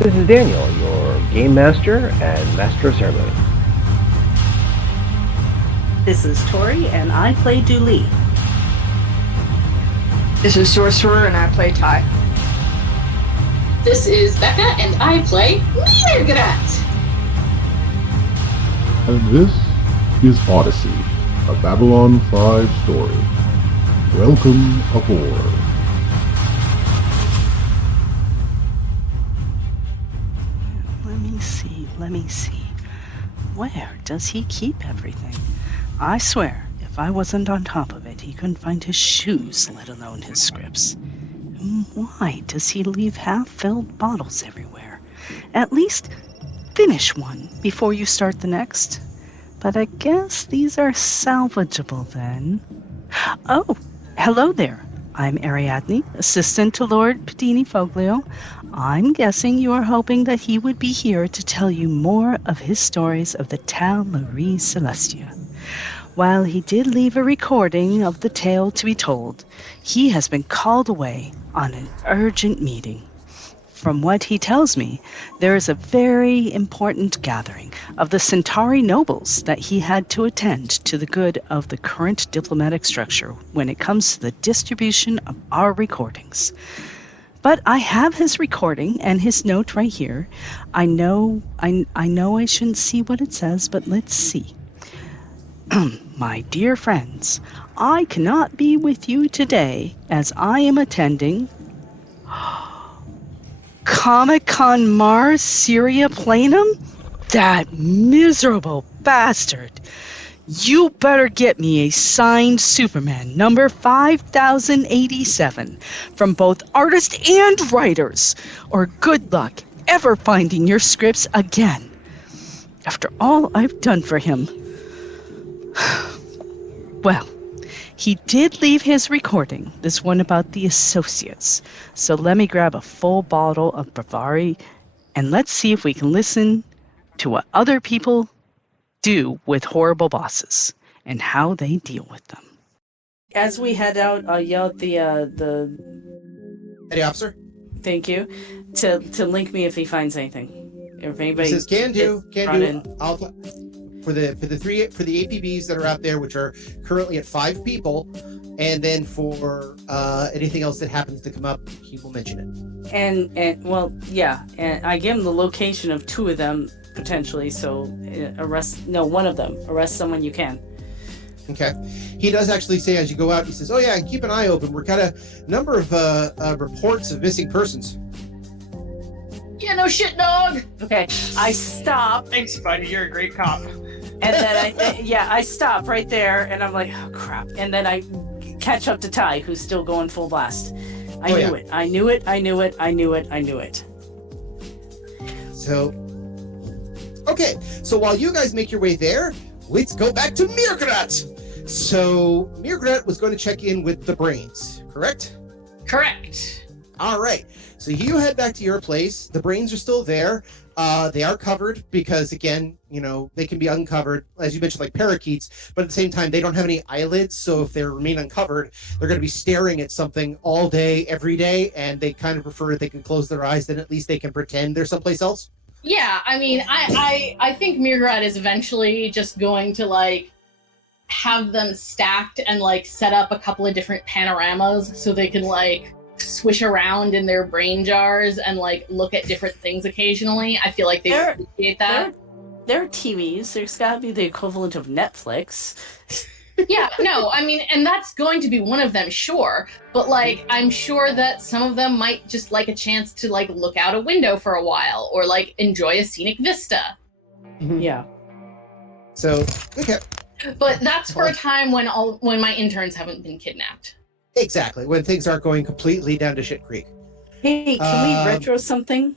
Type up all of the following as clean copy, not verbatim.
This is Daniel, your Game Master and Master of Ceremony. This is Tori, and I play Dooley. This is Sorcerer, and I play Ty. This is Becca, and I play Mirgrat. And this is Odyssey, a Babylon 5 story. Welcome aboard. Let me see. Where does he keep everything? I swear, if I wasn't on top of it, he couldn't find his shoes, let alone his scripts. Why does he leave half-filled bottles everywhere? At least finish one before you start the next. But I guess these are salvageable then. Oh, hello there. I'm Ariadne, assistant to Lord Padini Foglio. I'm guessing you are hoping that he would be here to tell you more of his stories of the Tal Marie Celestia. While he did leave a recording of the tale to be told, he has been called away on an urgent meeting. From what he tells me, there is a very important gathering of the Centauri nobles that he had to attend to the good of the current diplomatic structure when it comes to the distribution of our recordings. But I have his recording and his note right here. I know I shouldn't see what it says, but let's see. My dear friends, I cannot be with you today as I am attending Comic-Con Mars Syria Planum? That miserable bastard. You better get me a signed Superman number 5087 from both artists and writers, or good luck ever finding your scripts again. After all I've done for him. Well, he did leave his recording, this one about the associates. So let me grab a full bottle of Bavari and let's see if we can listen to what other people do with horrible bosses and how they deal with them. As we head out, I'll yell at the Petty officer. Thank you to link me if he finds anything. If anybody says can do. I'll for the APBs that are out there, which are currently at 5 people, and then for anything else that happens to come up, he will mention it. And I give him the location of 2 of them potentially. So one of them. Arrest someone you can. Okay. He does actually say as you go out, he says, "Oh yeah, keep an eye open. We've got a number of reports of missing persons." Yeah, no shit, dog. Okay, I stop. Thanks, buddy. You're a great cop. And then I stop right there, and I'm like, oh crap. And then I catch up to Ty, who's still going full blast. I knew it. So, okay. So while you guys make your way there, let's go back to Mirgrat. So Mirgrat was going to check in with the brains, correct? Correct. All right. So you head back to your place. The brains are still there. They are covered because, again, they can be uncovered, as you mentioned, like parakeets, but at the same time, they don't have any eyelids. So if they remain uncovered, they're going to be staring at something all day, every day, and they kind of prefer if they can close their eyes, then at least they can pretend they're someplace else. Yeah, I mean, I think Mirgrat is eventually just going to, have them stacked and, set up a couple of different panoramas so they can, swish around in their brain jars and look at different things occasionally. I feel like they appreciate that. There are TVs. There's got to be the equivalent of Netflix. Yeah, no, I mean, and that's going to be one of them, sure. But I'm sure that some of them might just like a chance to look out a window for a while or enjoy a scenic vista. Mm-hmm. Yeah. So, okay. But that's for a time when my interns haven't been kidnapped. Exactly, when things aren't going completely down to shit creek. Hey, can we retro something?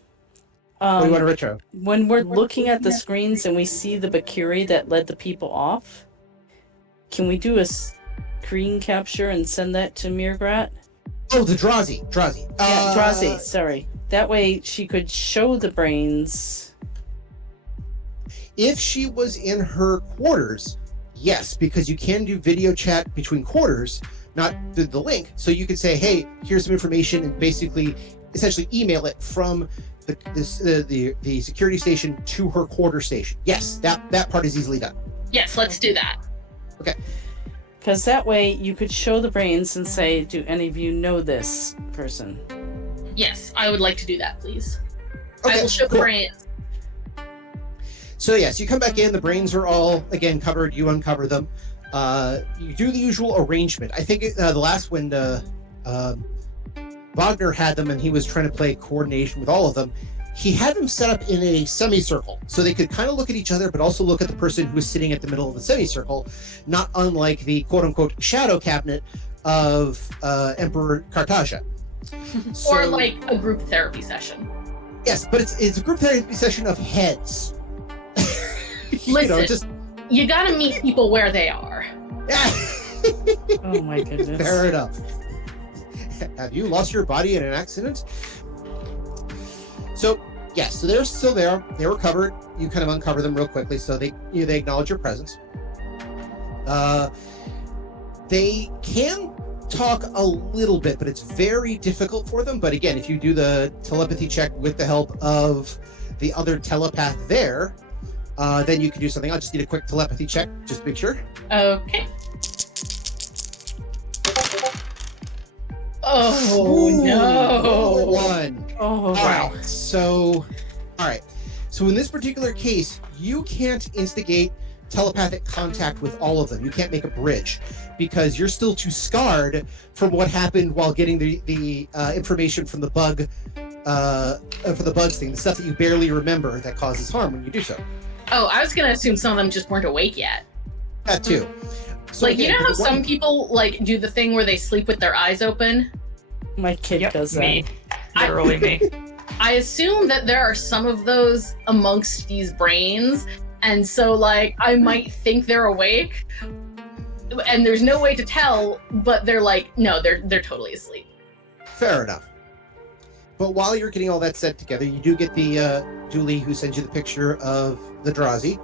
What do you want to retro? When we're looking at the screens and we see the Bakuri that led the people off, can we do a screen capture and send that to Mirgrat? Oh, the Drazi. Yeah, Drazi, sorry. That way she could show the brains. If she was in her quarters, yes, because you can do video chat between quarters, not the link. So you could say, hey, here's some information, and basically essentially email it from the security station to her quarter station. Yes, that part is easily done. Yes, let's do that. Okay. Because that way you could show the brains and say, do any of you know this person? Yes, I would like to do that, please. Okay, I will show the cool. brains. So yes, you come back in. The brains are all again covered. You uncover them. You do the usual arrangement. I think the last when Wagner had them and he was trying to play coordination with all of them, he had them set up in a semicircle so they could kind of look at each other, but also look at the person who was sitting at the middle of the semicircle, not unlike the quote-unquote shadow cabinet of Emperor Cartagia. So, Or like a group therapy session. yes, but it's a group therapy session of heads. Listen, you gotta meet people where they are. Yeah. Oh my goodness. Fair enough. Have you lost your body in an accident? So yes, so they're still there. They were covered. You kind of uncover them real quickly, so they acknowledge your presence. They can talk a little bit, but it's very difficult for them. But again, if you do the telepathy check with the help of the other telepath there, then you can do something. I'll just need a quick telepathy check, just to make sure. Okay. Oh, Ooh, no. One. Oh, All wow. right. So, all right. So in this particular case, you can't instigate telepathic contact with all of them. You can't make a bridge because you're still too scarred from what happened while getting the information from the bug, for the bugs thing, the stuff that you barely remember that causes harm when you do so. Oh, I was gonna assume some of them just weren't awake yet. That too. So Like, again, you know how the some people, like, do the thing where they sleep with their eyes open? My kid Yep, does that. me. Literally me. I assume that there are some of those amongst these brains, and so, like, I might think they're awake, and there's no way to tell, but they're like, no, they're totally asleep. Fair enough. But while you're getting all that set together, you do get the Julie who sends you the picture of the Drazi,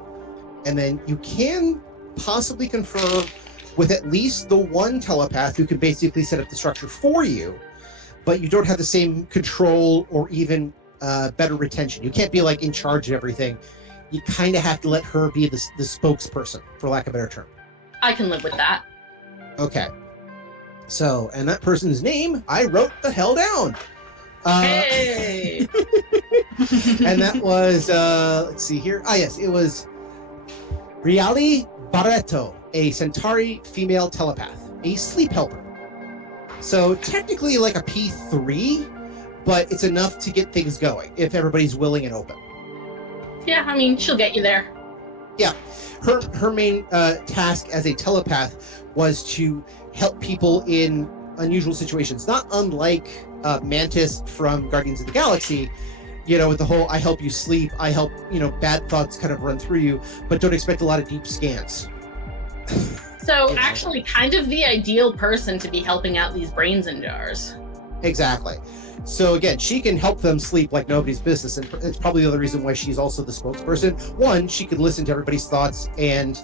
and then you can possibly confer with at least the one telepath who can basically set up the structure for you, but you don't have the same control or even better retention. You can't be like in charge of everything. You kind of have to let her be the spokesperson, for lack of a better term. I can live with that. Okay. So, and that person's name, I wrote the hell down. Hey! And that was, let's see here. Ah, yes, it was Riali Barreto, a Centauri female telepath, a sleep helper. So technically like a P3, but it's enough to get things going if everybody's willing and open. Yeah, I mean, she'll get you there. Yeah, her main task as a telepath was to help people in unusual situations, not unlike Mantis from Guardians of the Galaxy, you know, with the whole I help you sleep, I help, you know, bad thoughts kind of run through you, but don't expect a lot of deep scans. So, actually, kind of the ideal person to be helping out these brains in jars. Exactly. So again, she can help them sleep like nobody's business, and it's probably the other reason why she's also the spokesperson. One, she can listen to everybody's thoughts, and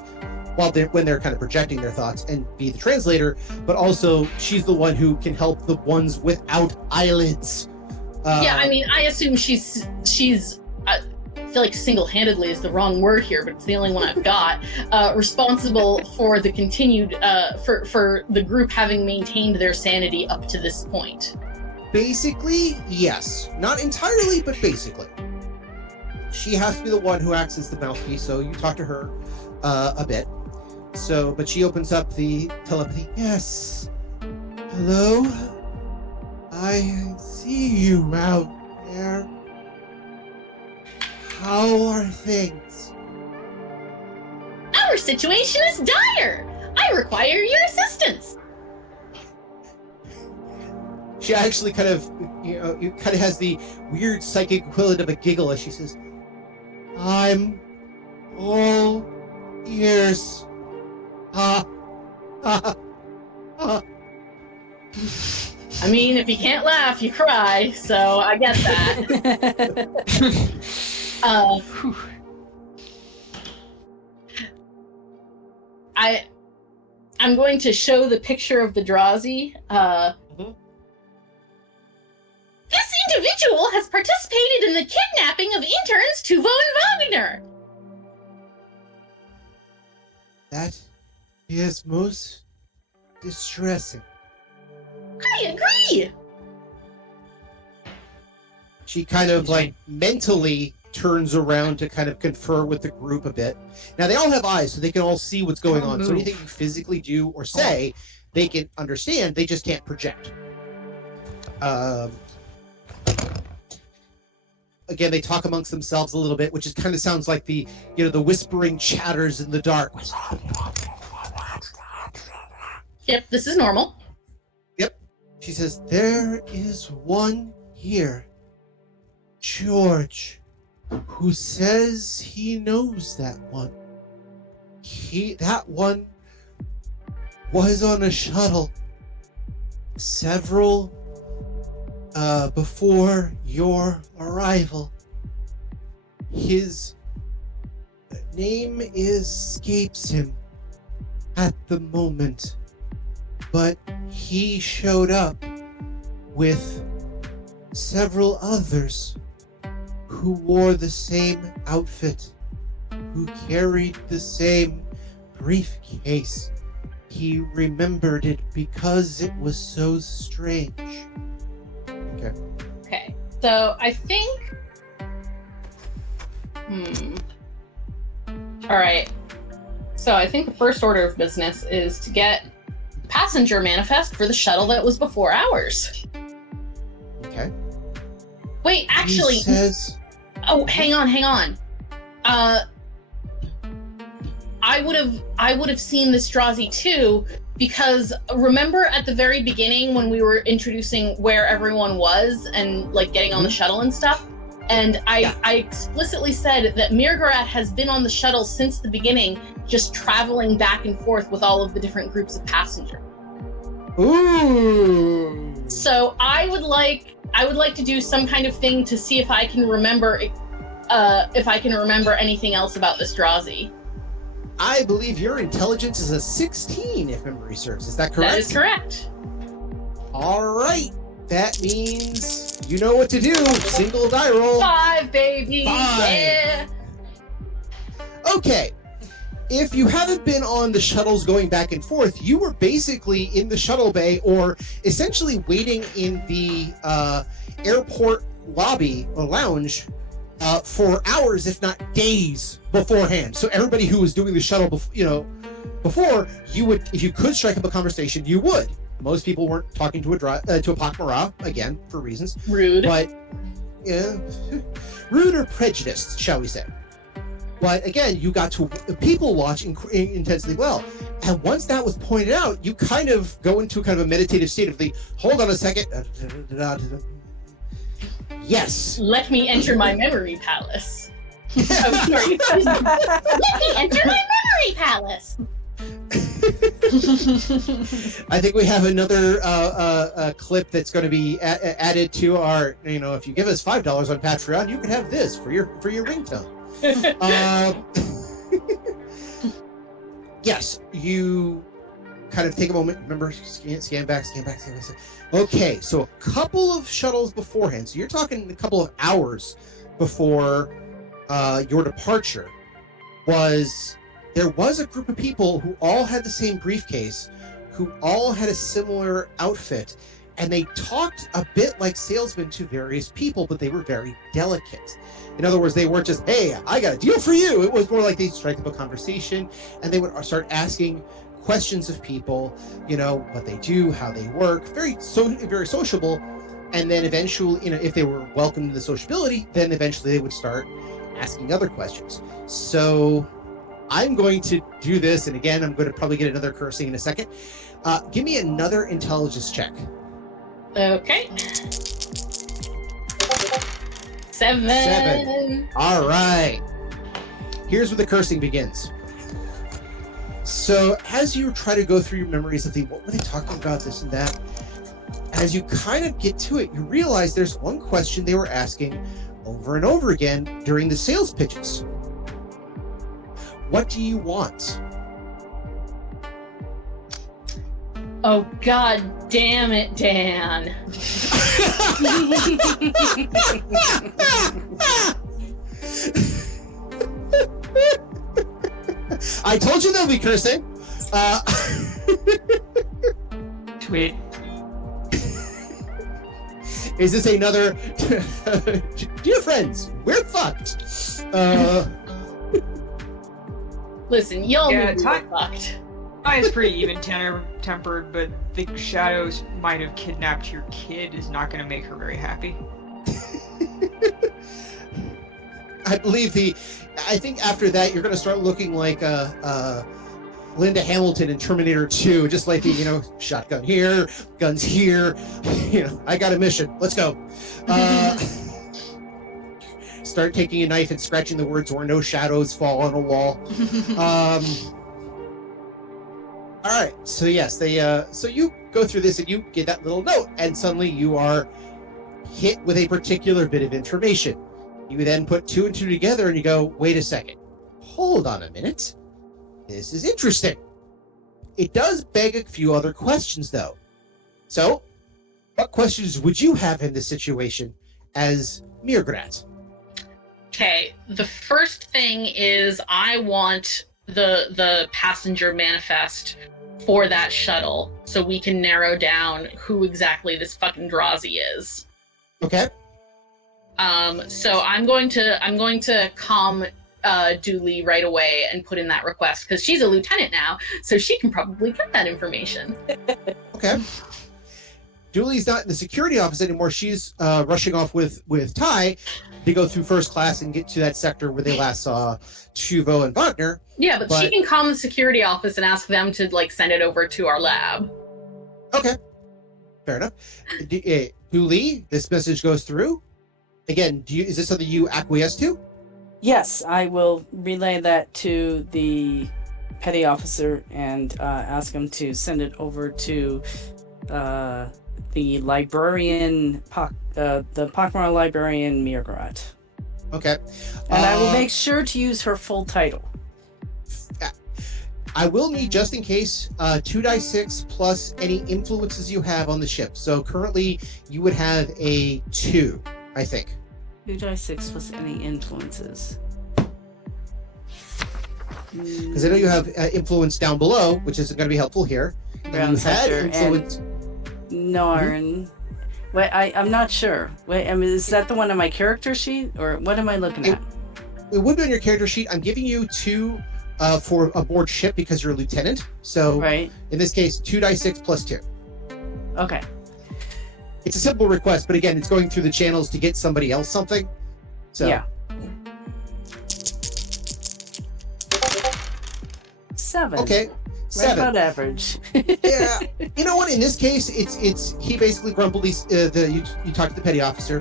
when they're kind of projecting their thoughts, and be the translator. But also, she's the one who can help the ones without eyelids. Yeah, I mean, I assume she's. I feel like single-handedly is the wrong word here, but it's the only one I've got. Responsible for the continued for the group having maintained their sanity up to this point. Basically, yes. Not entirely, but basically. She has to be the one who acts as the mouthpiece, so you talk to her a bit. So, but she opens up the telepathy. Yes. Hello? I see you out there. How are things? Our situation is dire! I require your assistance! She actually kind of, has the weird psychic equivalent of a giggle as she says, I'm all ears. I mean, if you can't laugh, you cry, so I get that. I'm going to show the picture of the Drazi. This individual has participated in the kidnapping of interns Tuvo and Wagner. That is most distressing. I agree. She kind of like mentally turns around to kind of confer with the group a bit. Now they all have eyes, so they can all see what's going on. So anything you physically do or say, they can understand. They just can't project. Again, they talk amongst themselves a little bit, which is kind of sounds like the whispering chatters in the dark. Yep, this is normal. Yep. She says, there is one here, George, who says he knows that one. That one was on a shuttle several before your arrival. His name escapes him at the moment, but he showed up with several others who wore the same outfit, who carried the same briefcase. He remembered it because it was so strange. Okay, so I think... Alright. So I think the first order of business is to get passenger manifest for the shuttle that was before ours. Okay. Wait, actually... He says... Oh, hang on. I would have seen this Starbase too, because remember at the very beginning when we were introducing where everyone was and like getting on the shuttle and stuff, and I explicitly said that Mirgarat has been on the shuttle since the beginning, just traveling back and forth with all of the different groups of passengers. Ooh. So I would like to do some kind of thing to see if I can remember anything else about the Starbase. I believe your intelligence is a 16, if memory serves. Is that correct? That is correct. All right. That means you know what to do. Single die roll. 5, baby. 5. Yeah. Okay. If you haven't been on the shuttles going back and forth, you were basically in the shuttle bay or essentially waiting in the airport lobby or lounge for hours, if not days beforehand. So everybody who was doing the shuttle, before, you would, if you could strike up a conversation, you would. Most people weren't talking to a pak'ma'ra, again, for reasons. Rude. But, yeah, rude or prejudiced, shall we say. But again, you got to people watch intensely well. And once that was pointed out, you kind of go into kind of a meditative state of hold on a second. Yes. Let me enter my memory palace. Oh, sorry. Let me enter my memory palace. I think we have another clip that's going to be added to our, if you give us $5 on Patreon, you can have this for your ringtone. Yes, you kind of take a moment, remember, scan back. Okay, so a couple of shuttles beforehand, so you're talking a couple of hours before your departure, there was a group of people who all had the same briefcase, who all had a similar outfit, and they talked a bit like salesmen to various people, but they were very delicate. In other words, they weren't just, hey, I got a deal for you. It was more like they'd strike up a conversation, and they would start asking questions of people, what they do, how they work, very sociable. And then eventually, if they were welcomed to the sociability, then eventually they would start asking other questions. So I'm going to do this, and again, I'm going to probably get another cursing in a second. Give me another intelligence check. Okay. 7. All right. Here's where the cursing begins. So as you try to go through your memories of what were they talking about, this and that, as you kind of get to it, you realize there's one question they were asking over and over again during the sales pitches. What do you want? Oh, god damn it, Dan. I told you they'll be cursing. Tweet. Is this another... Dear friends, we're fucked. Listen, y'all Yeah, knew we were fucked. I is pretty even-tempered, but the shadows might have kidnapped your kid is not going to make her very happy. I believe I think after that, you're going to start looking like Linda Hamilton in Terminator 2, just like the, shotgun here, guns here, I got a mission, let's go. Start taking a knife and scratching the words where no shadows fall on a wall. All right, so yes, so you go through this and you get that little note, and suddenly you are hit with a particular bit of information. You then put two and two together and you go, wait a second, hold on a minute. This is interesting. It does beg a few other questions, though. So, what questions would you have in this situation as Mirgrat? Okay, the first thing is I want the passenger manifest for that shuttle so we can narrow down who exactly this fucking Drazi is. Okay. So I'm going to calm Dooley right away and put in that request because she's a lieutenant now, so she can probably get that information. Okay. Dooley's not in the security office anymore. She's rushing off with Ty to go through first class and get to that sector where they last saw Tuvo and Wagner. Yeah, but she can calm the security office and ask them to send it over to our lab. Okay. Fair enough. Dooley, this message goes through. Again, is this something you acquiesce to? Yes, I will relay that to the petty officer and ask him to send it over to the librarian, the pak'ma'ra librarian Mirgrat. Okay. And I will make sure to use her full title. I will need, just in case, 2d6 plus any influences you have on the ship. So currently, you would have a 2, I think. 2d6 plus any influences. Because I know you have influence down below, which isn't going to be helpful here. Ground You had sector influence. Narn. Wait, I'm not sure. Wait, is that the one on my character sheet, or what am I looking at? It would be on your character sheet. I'm giving you 2 for aboard ship because you're a lieutenant. So Right. in this case, 2d6 plus 2. Okay. It's a simple request, but again, it's going through the channels to get somebody else something. So Yeah. 7. okay, Right 7. about average. Yeah, you know what? In this case, it's he basically grumbled. You talk to the petty officer,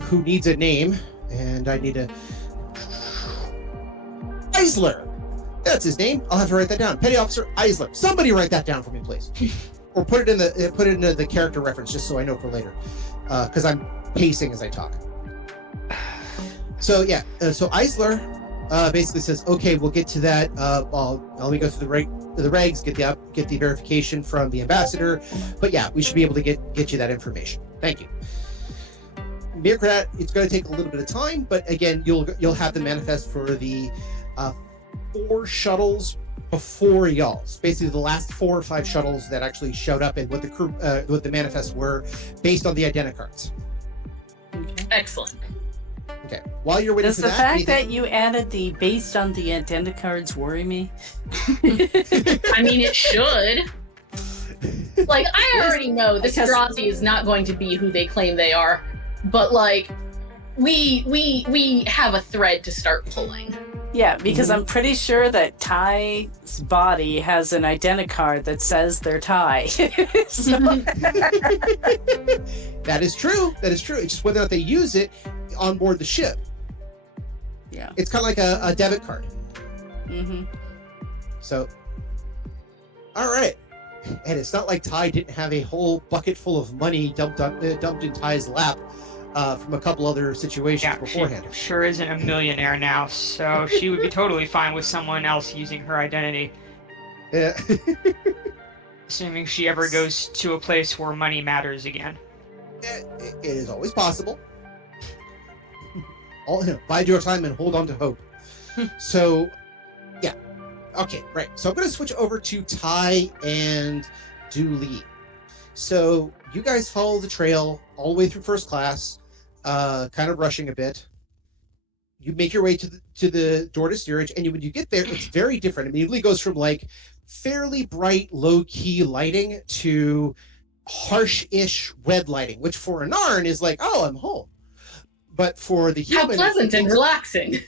who needs a name, and I need a Eisler. That's his name. I'll have to write that down. Petty Officer Eisler. Somebody write that down for me, please, or put it into the character reference just so I know for later, because I'm pacing as I talk. So yeah, so Eisler basically says, okay, we'll get to that. Let me go through the regs, get the verification from the ambassador. But yeah, we should be able to get you that information. Thank you. Mirgrat, it's going to take a little bit of time, but again, you'll have the manifest for the 4 shuttles before y'all's. Basically, the last 4 or 5 shuttles that actually showed up and what the crew, what the manifests were based on the identicards. Okay. Excellent. Okay. While you're waiting Does for the that, fact that you added the based on the identicards worry me? I mean, it should. I already know this Drazi is not going to be who they claim they are, but we have a thread to start pulling. Yeah, because I'm pretty sure that Ty's body has an identicard that says they're Ty. So- that is true. That is true. It's just whether or not they use it on board the ship. Yeah. It's kind of like a debit card. Mm-hmm. So, all right. And it's not like Ty didn't have a whole bucket full of money dumped in Ty's lap from a couple other situations beforehand. She sure isn't a millionaire now, so she would be totally fine with someone else using her identity. Yeah. Assuming she ever goes to a place where money matters again. It is always possible. Bide your time and hold on to hope. So, yeah. Okay, right. So I'm going to switch over to Ty and Dooley. So you guys follow the trail all the way through first class, kind of rushing a bit. You make your way to the door to steerage, and when you get there, it's very different. It immediately goes from like fairly bright, low-key lighting to harsh-ish red lighting, which for an Arn is like, oh, I'm home. But for the human, how pleasant and relaxing.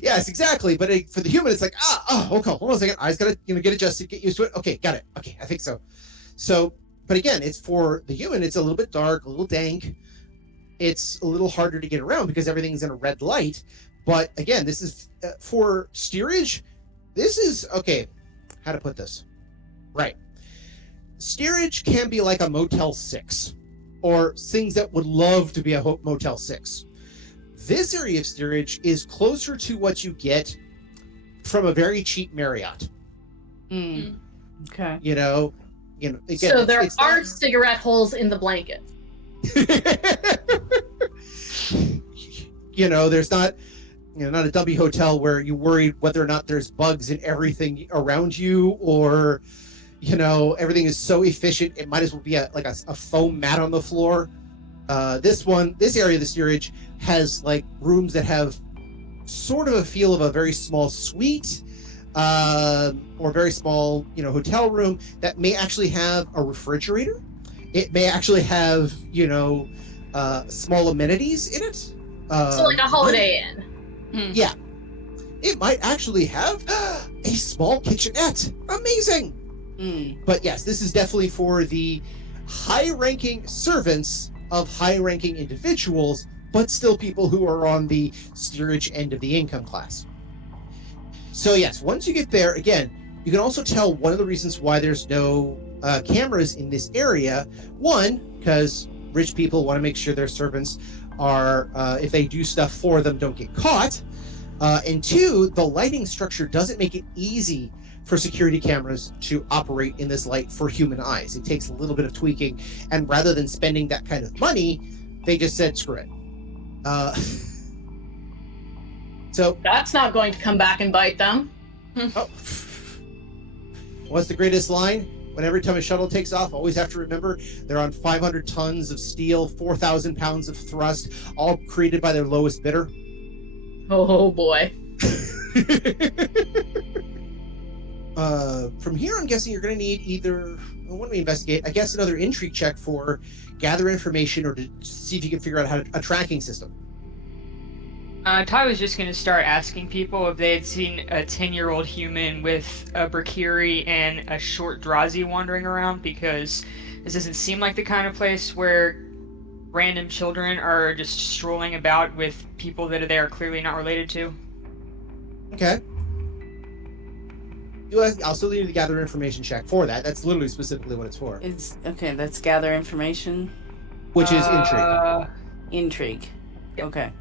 Yes, exactly. But for the human, it's like, okay, hold on a second. I just gotta, get adjusted, get used to it. Okay, got it. Okay, I think so. So, but again, it's for the human. It's a little bit dark, a little dank. It's a little harder to get around because everything's in a red light. But again, this is for steerage. This is okay. How to put this? Right. Steerage can be like a Motel 6, or things that would love to be a Motel 6. This area of steerage is closer to what you get from a very cheap Marriott. Okay. Again, so there are cigarette holes in the blanket. There's not a W hotel where you worry whether or not there's bugs in everything around you, or everything is so efficient it might as well be a foam mat on the floor. This area of the steerage has like rooms that have sort of a feel of a very small suite, or very small, hotel room that may actually have a refrigerator. It may actually have, small amenities in it. So like a Holiday Inn. Yeah. It might actually have a small kitchenette. Amazing. But yes, this is definitely for the high-ranking servants of high-ranking individuals, but still people who are on the steerage end of the income class. So yes, once you get there, again, you can also tell one of the reasons why there's no cameras in this area. One, because rich people want to make sure their servants are, if they do stuff for them, don't get caught. And two, the lighting structure doesn't make it easy for security cameras to operate in this light for human eyes. It takes a little bit of tweaking, and rather than spending that kind of money, they just said, screw it. So that's not going to come back and bite them. Oh. What's the greatest line? When every time a shuttle takes off, always have to remember they're on 500 tons of steel, 4,000 pounds of thrust, all created by their lowest bidder. Oh boy. From here, I'm guessing you're going to need either, when we investigate, I guess another intrigue check for gather information or to see if you can figure out a tracking system. Ty was just going to start asking people if they had seen a 10-year-old human with a Brakiri and a short Drazi wandering around, because this doesn't seem like the kind of place where random children are just strolling about with people that they are clearly not related to. Okay. I'll still need to gather information check for that. That's literally specifically what it's for. That's gather information. Which is intrigue. Intrigue. Yep. Okay.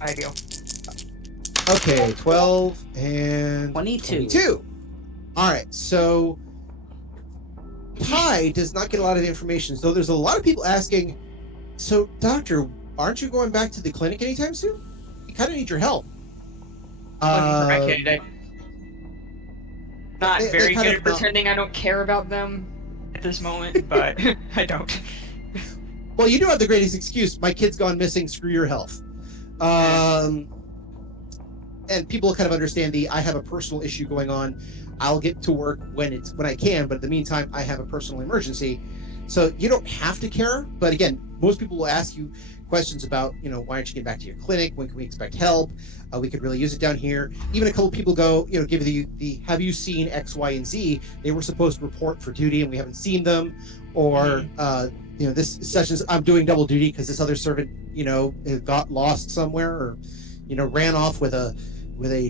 Ideal. Okay, 12 and 22. All right, so Ty does not get a lot of the information. So there's a lot of people asking, so doctor, aren't you going back to the clinic anytime soon? You kind of need your help. My kid, not they very kind good of at pretending I don't care about them at this moment, but I don't. Well, you do have the greatest excuse. My kid's gone missing. Screw your health. And people kind of understand I have a personal issue going on. I'll get to work when I can, but in the meantime, I have a personal emergency. So you don't have to care. But again, most people will ask you questions about, why aren't you getting back to your clinic? When can we expect help? We could really use it down here. Even a couple people go, give you the have you seen X, Y, and Z? They were supposed to report for duty and we haven't seen them. Or, this session's I'm doing double duty because this other servant, got lost somewhere or, ran off with a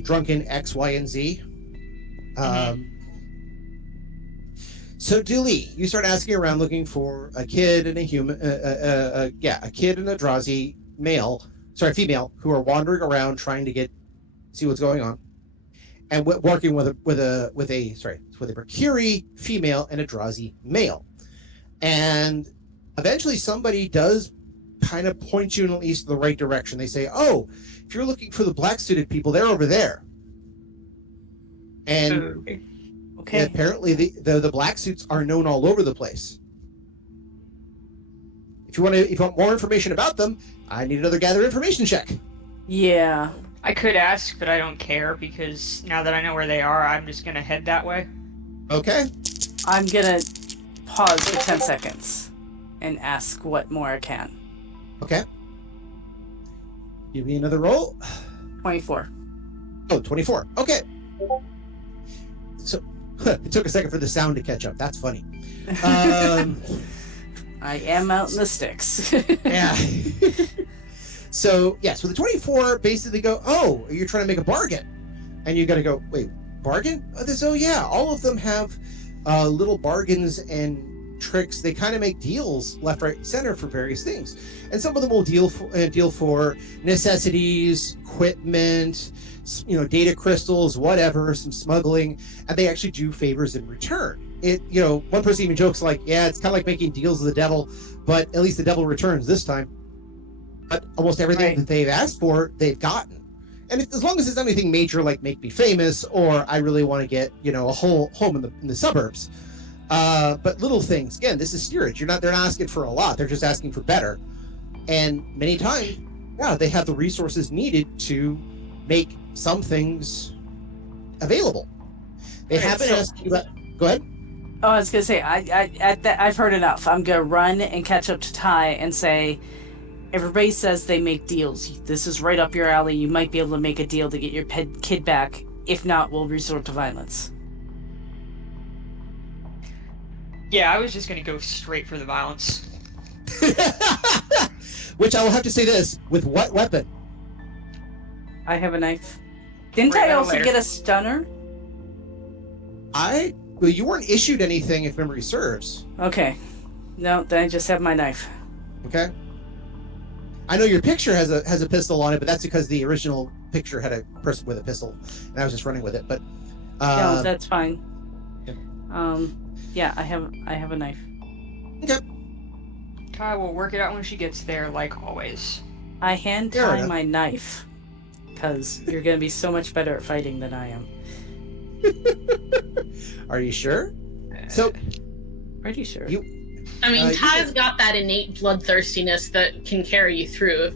drunken X, Y, and Z. So Dooley, you start asking around looking for a kid and a human, a kid and a Drazi female who are wandering around trying to get see what's going on, and working with a Mercury female and a Drazi male, and eventually somebody does kind of point you in at least the right direction. They say, "Oh, if you're looking for the black suited people, they're over there." And Okay. apparently the black suits are known all over the place. If you want more information about them, I need another gather information check. Yeah. I could ask, but I don't care because now that I know where they are, I'm just gonna head that way. Okay. I'm gonna pause for 10 seconds and ask what more I can. Okay. Give me another roll. 24. Oh, 24. Okay. So it took a second for the sound to catch up. That's funny. I am out in the sticks. Yeah. So with the 24, basically go, "Oh, you're trying to make a bargain," and you got to go, "Wait, bargain?" Oh, yeah, all of them have little bargains and tricks. They kind of make deals left, right, center for various things, and some of them will deal for necessities, equipment, data crystals, whatever, some smuggling, and they actually do favors in return. One person even jokes like, "Yeah, it's kind of like making deals with the devil, but at least the devil returns this time." But almost everything that they've asked for, they've gotten. And as long as it's not anything major like make me famous or I really want to get, a whole home in the suburbs. But little things, again, this is steerage. They're not asking for a lot. They're just asking for better. And many times, they have the resources needed to make some things available. They haven't asked you about. Go ahead. Oh, I was gonna say, I've heard enough. I'm gonna run and catch up to Ty and say, everybody says they make deals. This is right up your alley. You might be able to make a deal to get your kid back. If not, we'll resort to violence. Yeah, I was just gonna go straight for the violence. Which I will have to say this, with what weapon? I have a knife. Didn't Bring I that also later. get a stunner? Well, you weren't issued anything if memory serves. Okay. No, then I just have my knife. Okay. I know your picture has a pistol on it, but that's because the original picture had a person with a pistol, and I was just running with it. But No, that's fine. Yeah. Yeah, I have a knife. Okay. Ty will work it out when she gets there, like always. I hand Fair tie enough. my knife because you're gonna be so much better at fighting than I am. Are you sure? So Pretty sure. I mean, you Ty's did- got that innate bloodthirstiness that can carry you through.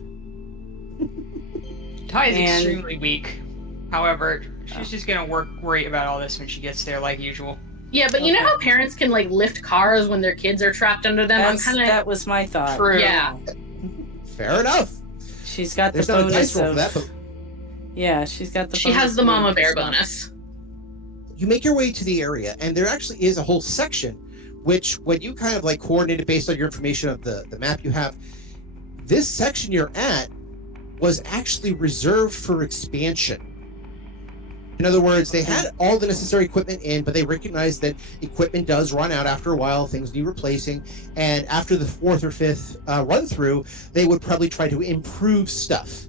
Ty is And- extremely weak. However, she's just gonna worry about all this when she gets there, like usual. Yeah, but you know Okay. how parents can lift cars when their kids are trapped under them? That was my thought. True. Yeah. fair enough. She's got the There's not a dice bonus roll of for that, but yeah. She's got the. She bonus has the of mama bear stuff. bonus. you make your way to the area, and there actually is a whole section, which when you kind of coordinated based on your information of the map you have, this section you're at was actually reserved for expansion. In other words, they had all the necessary equipment in, but they recognized that equipment does run out after a while, things need replacing, and after the 4th or 5th run through, they would probably try to improve stuff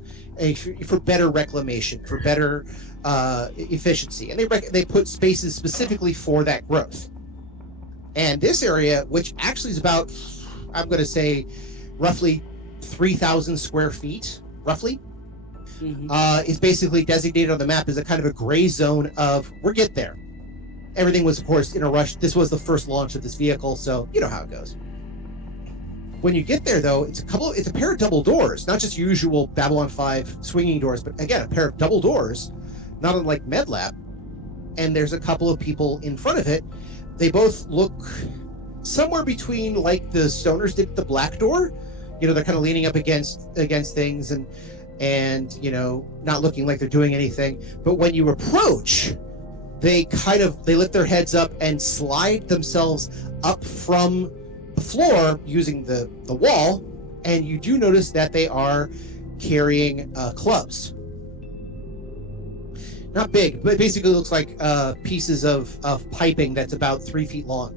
for better reclamation, for better efficiency, and they put spaces specifically for that growth. And this area, which actually is about, I'm going to say, roughly 3,000 square feet, roughly, is basically designated on the map as a kind of a gray zone of, we'll get there. Everything was, of course, in a rush. This was the first launch of this vehicle, so you know how it goes. When you get there, though, it's a pair of double doors, not just usual Babylon 5 swinging doors, but again, a pair of double doors, not unlike MedLab. And there's a couple of people in front of it. They both look somewhere between like the stoners did the black door. They're kind of leaning up against things and not looking like they're doing anything. But when you approach, they lift their heads up and slide themselves up from the floor using the wall, and you do notice that they are carrying clubs. Not big, but basically looks like pieces of piping that's about 3 feet long.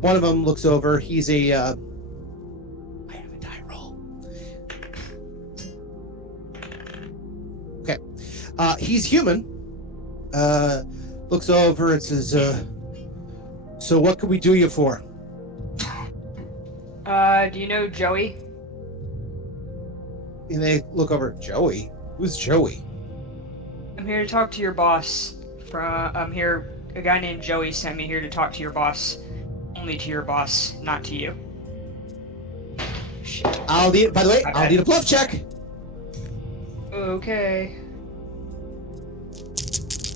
One of them looks over. He's I have a die roll. Okay. He's human. Looks over and says, so what can we do you for? Do you know Joey? And they look over, Joey? Who's Joey? I'm here to talk to your boss. A guy named Joey sent me here to talk to your boss. Only to your boss, not to you. Shit. I'll need a bluff check. Okay.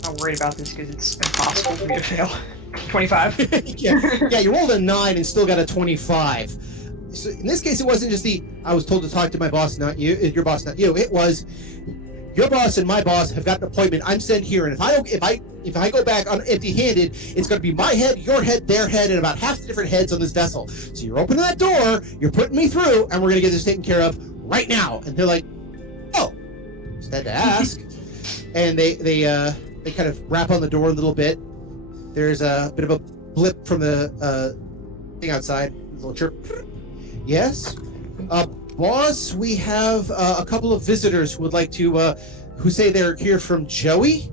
I'm not worried about this because it's impossible for me to fail. 25. yeah, you rolled a 9 and still got a 25. So in this case, it wasn't just I was told to talk to my boss, not you, your boss, not you. It was, your boss and my boss have got an appointment. I'm sent here, and if I go back on empty-handed, it's going to be my head, your head, their head, and about half the different heads on this vessel. So you're opening that door, you're putting me through, and we're going to get this taken care of right now. And they're like, oh, just had to ask. And they kind of rap on the door a little bit. There's a bit of a blip from the thing outside. A little chirp. Yes? Boss, we have a couple of visitors who would like to, who say they're here from Joey.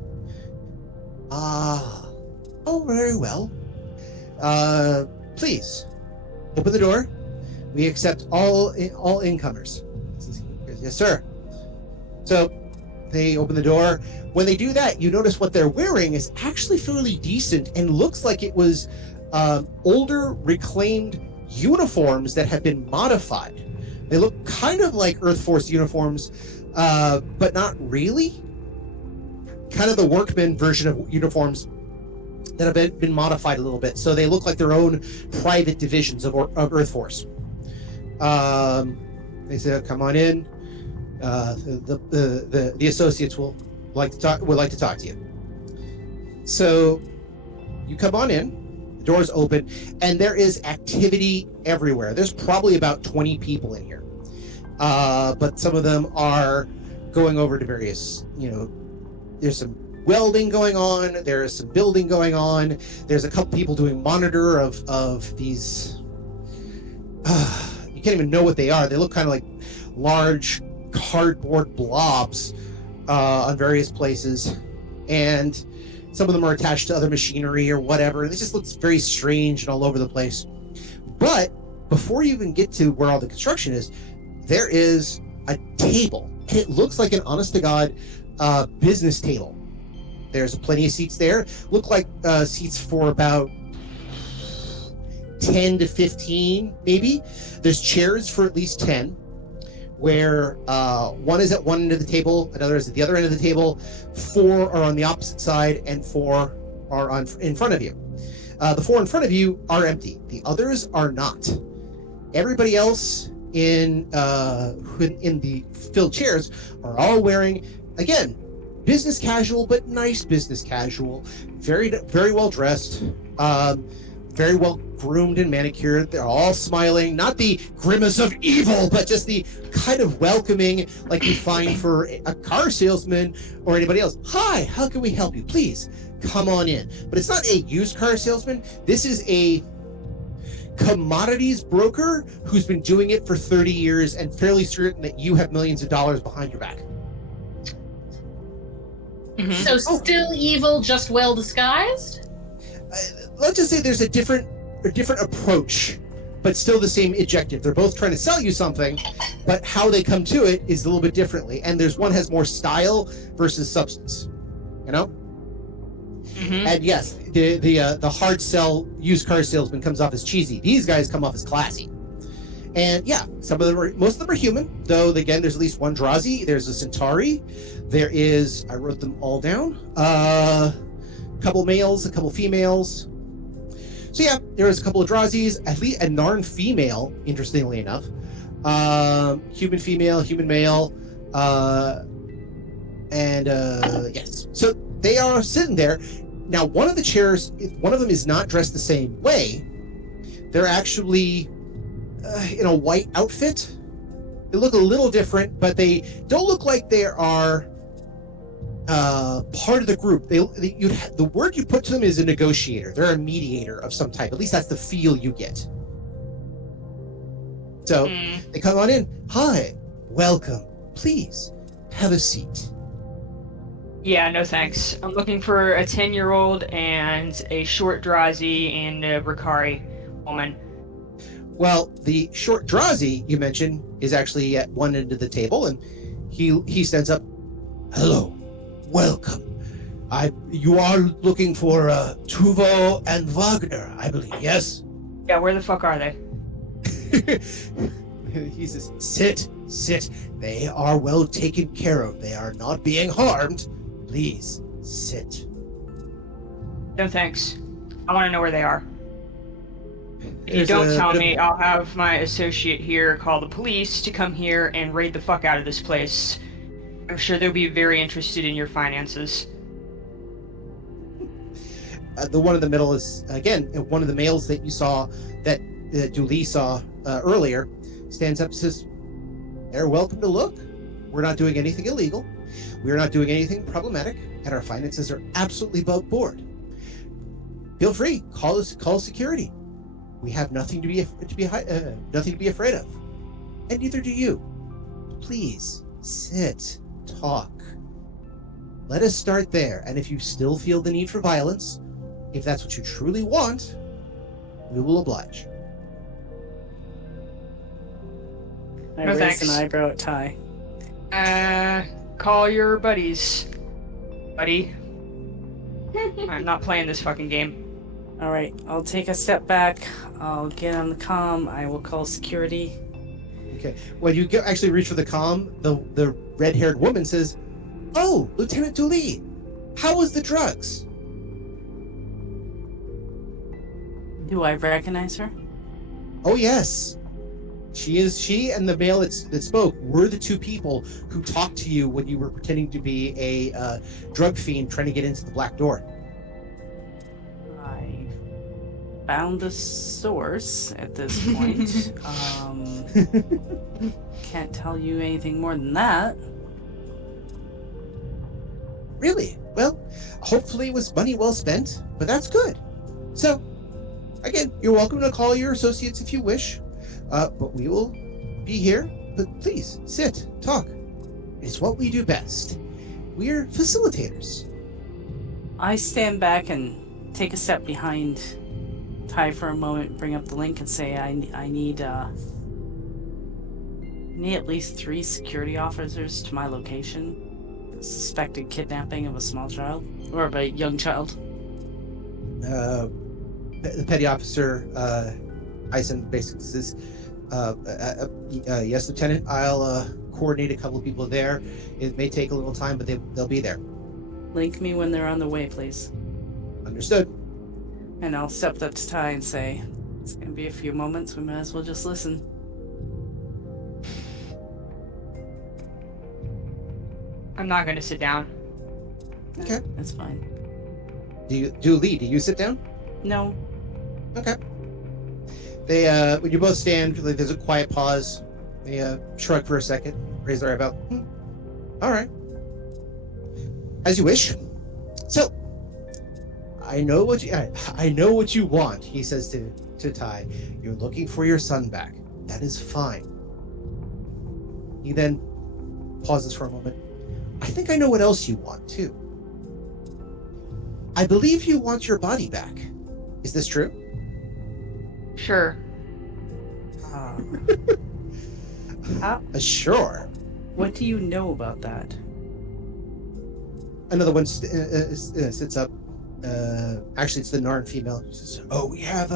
Oh, very well. Please, open the door. We accept all incomers. Yes, sir. So, they open the door. When they do that, you notice what they're wearing is actually fairly decent and looks like it was older, reclaimed uniforms that have been modified. They look kind of like Earth Force uniforms, but not really. Kind of the workman version of uniforms that have been modified a little bit. So they look like their own private divisions of Earth Force. They said, come on in. The associates would like to talk to you. So you come on in. The door's open, and there is activity everywhere. There's probably about 20 people in here, but some of them are going over to various. There's some welding going on. There is some building going on. There's a couple people doing monitor of these. You can't even know what they are. They look kind of like large cardboard blobs on various places, and some of them are attached to other machinery or whatever. It just looks very strange and all over the place. But before you even get to where all the construction is, there is a table. It looks like an honest-to-God business table. There's plenty of seats there. Look like seats for about 10 to 15, maybe. There's chairs for at least 10. Where one is at one end of the table, another is at the other end of the table, 4 are on the opposite side, and 4 are in front of you. The 4 in front of you are empty. The others are not. Everybody else in the filled chairs are all wearing, again, business casual, but nice business casual. Very, very well dressed. Very well groomed and manicured. They're all smiling, not the grimace of evil, but just the kind of welcoming like you find for a car salesman or anybody else. Hi, how can we help you? Please come on in. But it's not a used car salesman. This is a commodities broker who's been doing it for 30 years and fairly certain that you have millions of dollars behind your back. Mm-hmm. So still evil, just well disguised? Let's just say there's a different approach, but still the same objective. They're both trying to sell you something, but how they come to it is a little bit differently. And there's one has more style versus substance, Mm-hmm. And yes, the hard sell used car salesman comes off as cheesy. These guys come off as classy. And yeah, most of them are human, though again, there's at least one Drazi, there's a Centauri, there is, I wrote them all down, a couple males, a couple females. So yeah, there was a couple of Drazis, at least a Narn female, interestingly enough. Human female, human male, yes. So they are sitting there. Now, one of the chairs, one of them is not dressed the same way. They're actually in a white outfit. They look a little different, but they don't look like they are part of the group. The word you put to them is a negotiator. They're a mediator of some type. At least that's the feel you get. So they come on in. Hi, welcome. Please have a seat. Yeah, no thanks. I'm looking for a 10-year-old and a short Drazi and a Ricari woman. Well, the short Drazi you mentioned is actually at one end of the table, and he stands up. Hello, welcome. You are looking for Tuvo and Wagner, I believe. Yes. Yeah, where the fuck are they? He says, "Sit. They are well taken care of. They are not being harmed. Please sit." No thanks. I want to know where they are. If you There's don't a tell bit of- me, I'll have my associate here call the police to come here and raid the fuck out of this place. I'm sure they'll be very interested in your finances. The one in the middle is, again, one of the males that you saw, that Dooley saw earlier, stands up and says, "They're welcome to look. We're not doing anything illegal. We're not doing anything problematic, and our finances are absolutely above board. Feel free, call security. We have nothing to be afraid of, and neither do you. Please sit, talk. Let us start there, and if you still feel the need for violence, if that's what you truly want, we will oblige." I No raise thanks. an eyebrow at Ty. Call your buddies. Buddy. I'm not playing this fucking game. Alright, I'll take a step back. I'll get on the comm. I will call security. Okay. When you actually reach for the comm, the red-haired woman says, "Oh, Lieutenant Dooley, how was the drugs?" Do I recognize her? "Oh yes, she and the male that spoke were the two people who talked to you when you were pretending to be a drug fiend trying to get into the black door." I found the source at this point. Can't tell you anything more than that. "Really? Well, hopefully it was money well spent, but that's good. So, again, you're welcome to call your associates if you wish, but we will be here. But please, sit, talk. It's what we do best. We're facilitators." I stand back and take a step behind Ty for a moment, bring up the link and say I need at least 3 security officers to my location. Suspected kidnapping of a small child, or of a young child. The petty officer, Eisen, basically says, "Yes, Lieutenant, I'll coordinate a couple of people there. It may take a little time, but they'll be there." Link me when they're on the way, please. "Understood." And I'll step up to Ty and say, it's gonna be a few moments, we might as well just listen. I'm not gonna sit down. Okay. That's fine. Do you sit down? No. Okay. They, when you both stand, there's a quiet pause. They shrug for a second, raise their eyebrow. All right. As you wish. So, I know what you want, he says to Ty. "You're looking for your son back. That is fine." He then pauses for a moment. "I think I know what else you want, too. I believe you want your body back. Is this true?" Sure. Sure. What do you know about that? Another one sits up. Actually, it's the Narn female. She says, "Oh, we have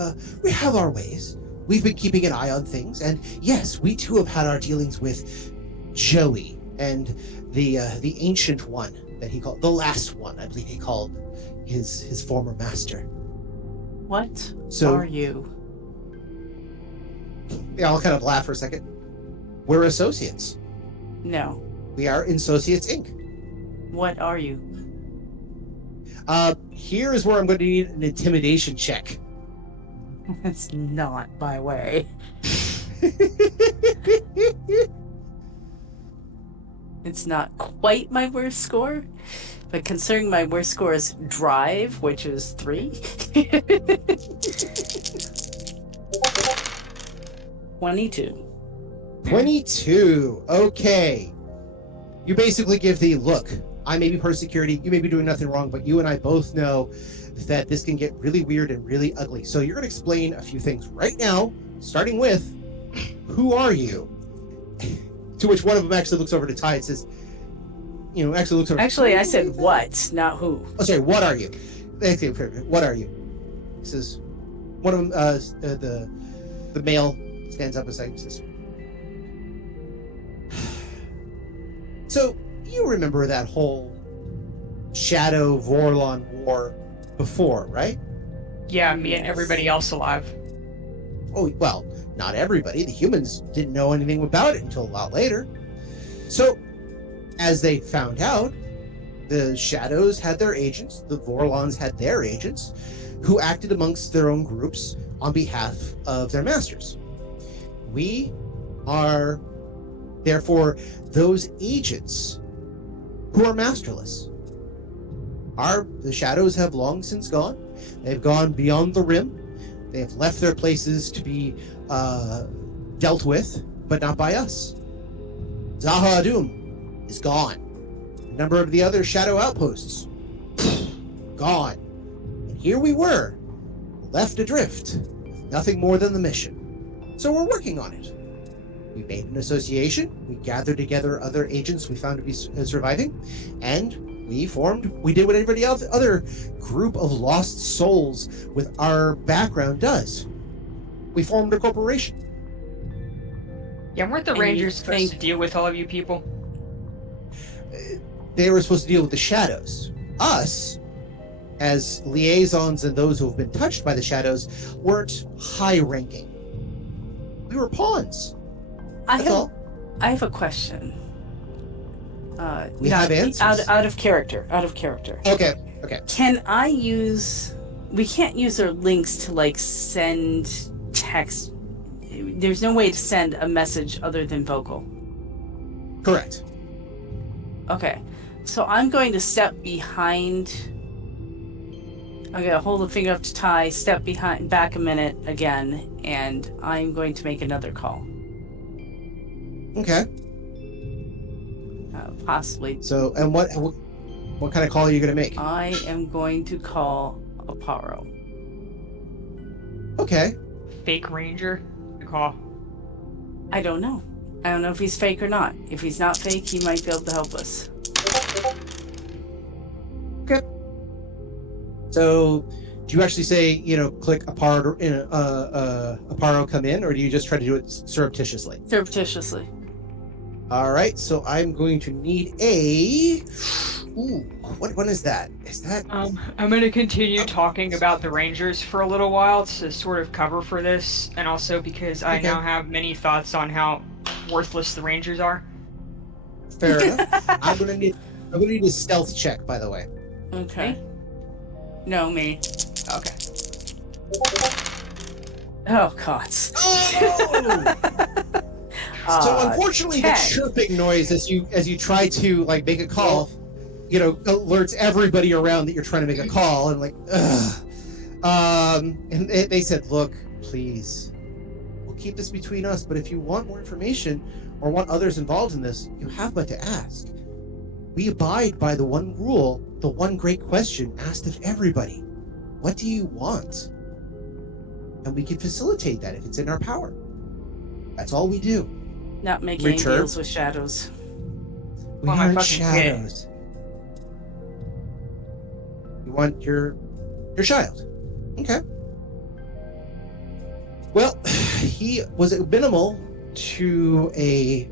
our ways. We've been keeping an eye on things, and yes, we too have had our dealings with Joey and the ancient one that he called the last one. I believe he called his former master." What So- are you? They all kind of laugh for a second. "We're associates. No. We are Associates Inc. What are you? Here is where I'm going to need an intimidation check." It's not my way. It's not quite my worst score, but considering my worst score is drive, which is 3. 22. 22. Okay. You basically give the look. I may be part of security, you may be doing nothing wrong, but you and I both know that this can get really weird and really ugly. So you're going to explain a few things right now, starting with, who are you? To which one of them actually looks over to Ty and says, Actually, I said what, not who. Oh, sorry, what are you? What are you? He says, one of them, the male stands up beside him and says, so, you remember that whole Shadow Vorlon war before, right? Yeah, me and everybody else alive. Oh, well, not everybody. The humans didn't know anything about it until a lot later. So, as they found out, the Shadows had their agents, the Vorlons had their agents, who acted amongst their own groups on behalf of their masters. We are, therefore, those agents who are masterless. The Shadows have long since gone. They've gone beyond the rim. They have left their places to be dealt with, but not by us. Zaha Adum is gone. A number of the other Shadow outposts, gone. And here we were, left adrift, with nothing more than the mission. So we're working on it. We made an association, we gathered together other agents we found to be surviving, and we did what everybody else, other group of lost souls with our background does. We formed a corporation. Yeah, weren't the Rangers supposed to deal with all of you people? They were supposed to deal with the Shadows. Us, as liaisons and those who have been touched by the Shadows, weren't high-ranking. We were pawns. That's all. I have a question. We have answers. Out of character. Okay. Can I use... We can't use our links to, like, send text. There's no way to send a message other than vocal. Correct. Okay. So I'm going to step behind... I'm going to hold the finger up to Ty, step back a minute again, and I'm going to make another call. Okay. Possibly. So, and what kind of call are you going to make? I am going to call Aparo. Okay. Fake Ranger? Good call. I don't know. I don't know if he's fake or not. If he's not fake, he might be able to help us. Okay. So, do you actually say, click Aparo, Aparo come in, or do you just try to do it surreptitiously? Surreptitiously. All right, so I'm going to need a... Ooh, what one is that? Is that... I'm going to continue talking about the Rangers for a little while to sort of cover for this, and also because I now have many thoughts on how worthless the Rangers are. Fair enough. I'm gonna need a stealth check, by the way. Okay. No, me. Okay. Oh, God. Oh! So unfortunately, 10. the chirping noise as you try to make a call, alerts everybody around that you're trying to make a call, and and they said, "Look, please, we'll keep this between us. But if you want more information or want others involved in this, you have but to ask. We abide by the one rule, the one great question asked of everybody: what do you want? And we can facilitate that if it's in our power. That's all we do." Not making any deals with shadows. We Well, my aren't fucking shadows. You want your child. Okay. Well, he was minimal to a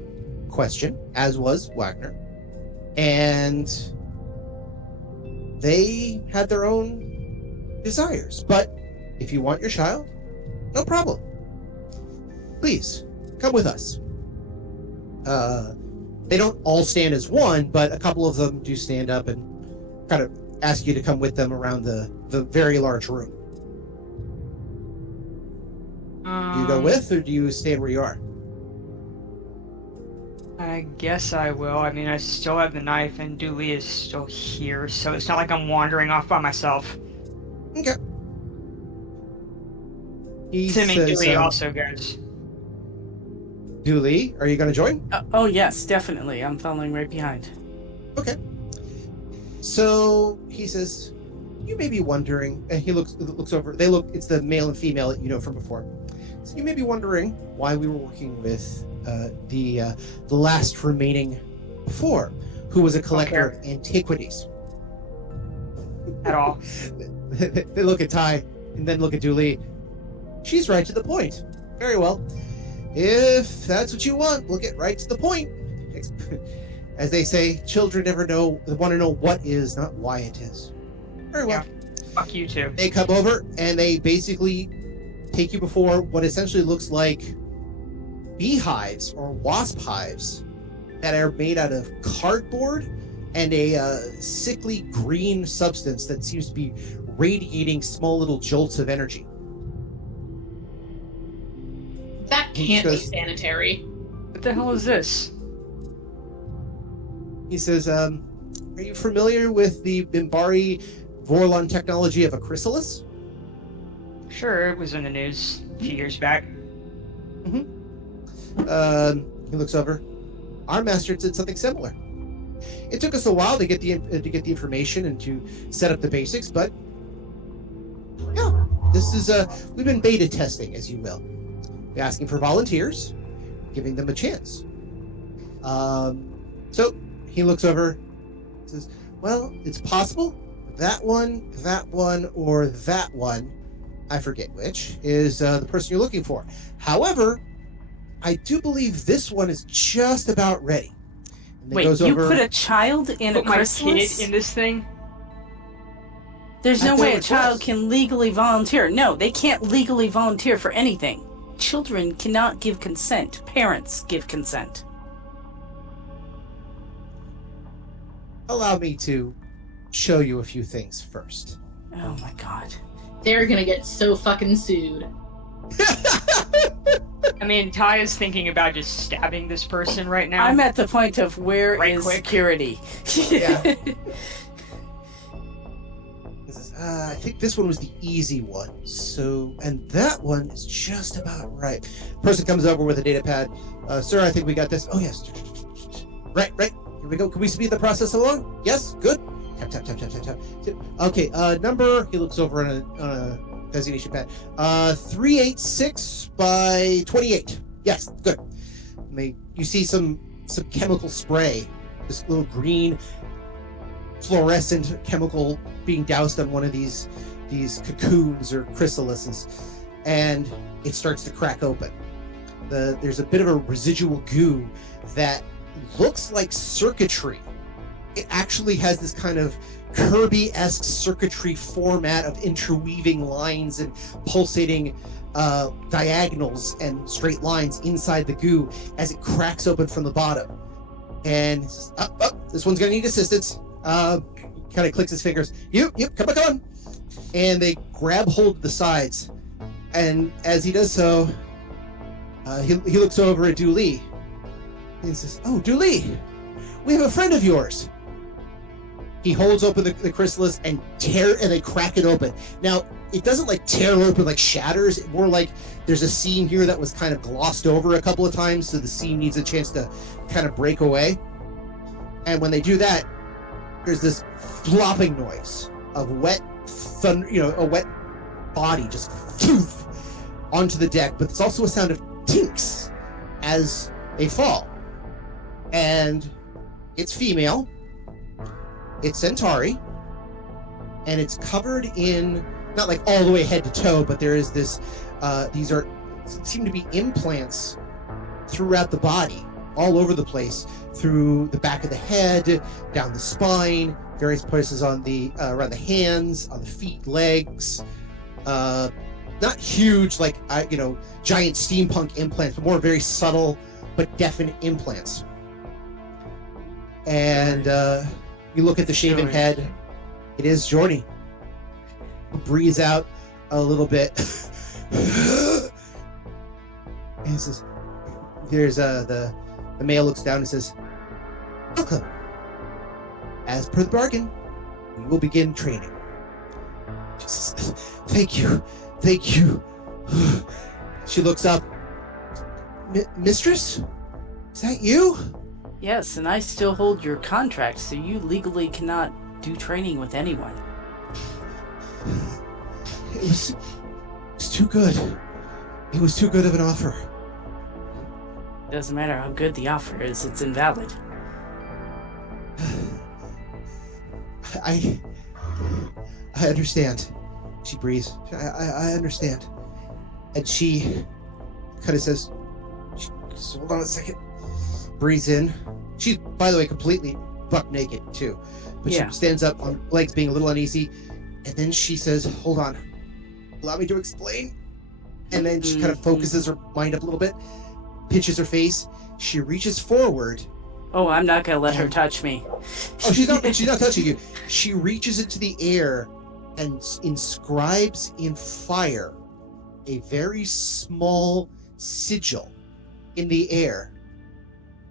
question, as was Wagner. And they had their own desires. But if you want your child, no problem. Please, come with us. They don't all stand as one, but a couple of them do stand up and kind of ask you to come with them around the very large room. Do you go with, or do you stand where you are? I guess I will. I mean, I still have the knife, and Dooley is still here, so it's not like I'm wandering off by myself. Okay. Assuming Dooley also goes. Dooley, are you going to join? Oh, yes, definitely. I'm following right behind. Okay. So he says, you may be wondering, and he looks over, it's the male and female that you know from before. So you may be wondering why we were working with the last remaining before, who was a collector of antiquities. At all. They look at Ty, and then look at Dooley. She's right to the point. Very well. If that's what you want, we'll get right to the point. As they say, children want to know what is, not why it is. Very well. Yeah. Fuck you too. They come over and they basically take you before what essentially looks like beehives or wasp hives that are made out of cardboard and a sickly green substance that seems to be radiating small little jolts of energy. That can't be sanitary. What the hell is this? He says, are you familiar with the Bimbari Vorlon technology of a chrysalis? Sure, it was in the news a few years back. He looks over. Our master did something similar. It took us a while to get the information and to set up the basics, but yeah, this is we've been beta testing, as you will. We're asking for volunteers, giving them a chance. So he looks over, says, "Well, it's possible that one, or that one, I forget which, is the person you're looking for. However, I do believe this one is just about ready." Wait, you put a child in a chrysalis? My kid in this thing? There's no way a child can legally volunteer. No, they can't legally volunteer for anything. Children cannot give consent. Parents give consent. Allow me to show you a few things first. Oh my god. They're gonna get so fucking sued. I mean, Ty is thinking about just stabbing this person right now. I'm at the point of where is security? Yeah. He says, I think this one was the easy one. So, and that one is just about right. Person comes over with a data pad. Sir, I think we got this. Oh, yes. Right. Here we go. Can we speed the process along? Yes? Good. Tap, tap, tap, tap, tap, tap. Okay, number, he looks over on a designation pad. 386 by 28. Yes, good. You see some chemical spray. This little green fluorescent chemical being doused on one of these cocoons or chrysalises, and it starts to crack open. There's a bit of a residual goo that looks like circuitry. It actually has this kind of Kirby-esque circuitry format of interweaving lines and pulsating diagonals and straight lines inside the goo as it cracks open from the bottom. And he says, this one's gonna need assistance. Kind of clicks his fingers. You, come on. And they grab hold of the sides. And as he does so, he looks over at Dooley. And he says, "Oh, Dooley, we have a friend of yours." He holds open the chrysalis and they crack it open. Now, it doesn't like tear open, like shatters. It's more like there's a seam here that was kind of glossed over a couple of times, so the seam needs a chance to kind of break away. And when they do that, there's this flopping noise of wet thunder, a wet body just onto the deck. But it's also a sound of tinks as they fall. And it's female. It's Centauri, and it's covered in, not like all the way head to toe, but there is this, seem to be implants throughout the body, all over the place, through the back of the head, down the spine, various places on the, around the hands, on the feet, legs, not huge, like, giant steampunk implants, but more very subtle, but definite implants. And, you look at the shaven head. It is Jordy. Breathes out a little bit. And he says, there's the male looks down and says, "Welcome. As per the bargain, we will begin training." She says, Thank you. She looks up. Mistress? Is that you? Yes, and I still hold your contract, so you legally cannot do training with anyone. It was too good. It was too good of an offer. Doesn't matter how good the offer is, it's invalid. I understand. She breathes. I understand. And she kind of says, hold on a second. Breathes in. She's, by the way, completely buck naked, too. But Yeah. she stands up on legs being a little uneasy. And then she says, hold on. Allow me to explain. And then she kind of focuses her mind up a little bit, pinches her face. She reaches forward. Oh, I'm not gonna let her touch me. Oh, she's not touching you. She reaches into the air and inscribes in fire a very small sigil in the air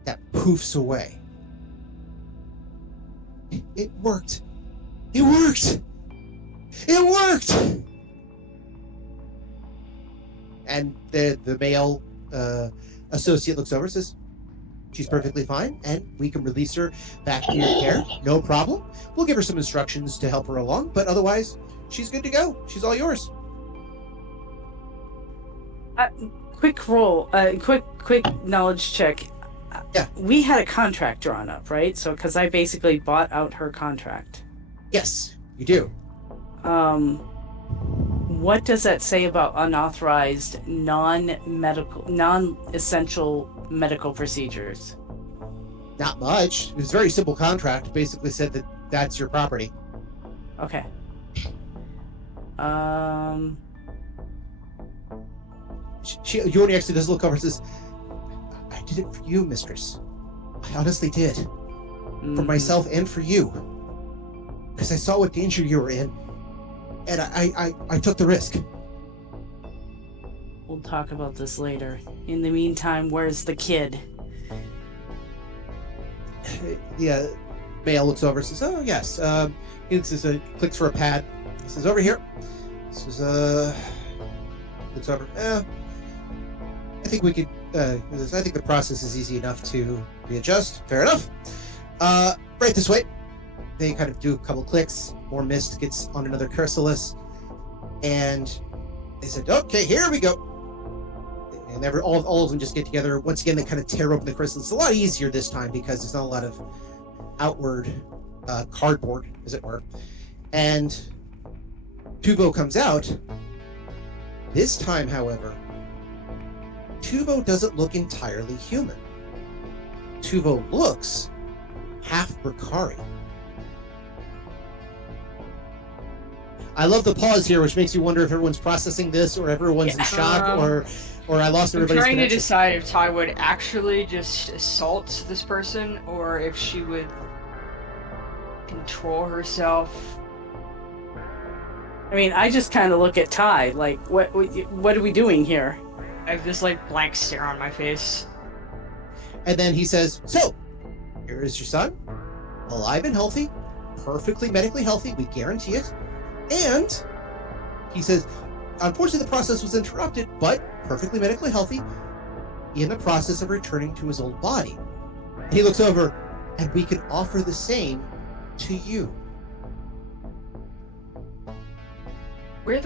that poofs away. It worked. It worked. It worked. And the male associate looks over and says, she's perfectly fine, and we can release her back to your care. No problem. We'll give her some instructions to help her along, but otherwise, she's good to go. She's all yours. Quick roll. Quick knowledge check. Yeah. We had a contract drawn up, right? So, because I basically bought out her contract. Yes, you do. What does that say about unauthorized, non-essential medical procedures? Not much. It was a very simple contract. Basically said that that's your property. Okay. Yoni actually does look over and says, I did it for you, mistress. I honestly did. For myself and for you. Because I saw what danger you were in. And I took the risk. We'll talk about this later. In the meantime, where's the kid? Yeah, male looks over and says, oh, yes. He says, clicks for a pad. He says, over here. Says, looks over. I think we could, I think the process is easy enough to readjust. Fair enough. Right this way. They kind of do a couple clicks. More mist gets on another chrysalis. And they said, okay, here we go. And all of them just get together. Once again, they kind of tear open the chrysalis. It's a lot easier this time because there's not a lot of outward cardboard, as it were. And Tuvo comes out. This time, however, Tuvo doesn't look entirely human. Tuvo looks half Bakari. I love the pause here, which makes you wonder if everyone's processing this, or everyone's in shock, or I lost everybody's I'm trying connection. to decide if Ty would actually just assault this person, or if she would control herself. I mean, I just kind of look at Ty, like, what are we doing here? I have this, like, blank stare on my face. And then he says, so, here is your son, alive and healthy, perfectly medically healthy, we guarantee it. And he says, unfortunately the process was interrupted, but perfectly medically healthy, in the process of returning to his old body. And he looks over, and we can offer the same to you. Where